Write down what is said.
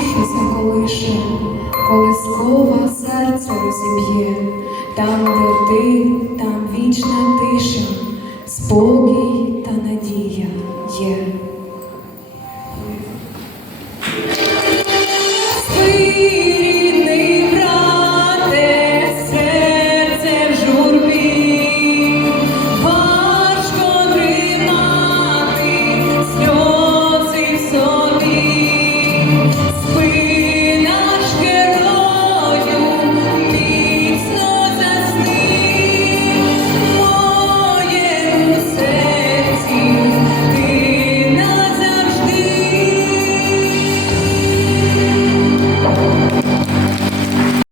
Що заколише, коли колискова серце розіб'є, там, де ти, там вічна тиша, спокій та надія є.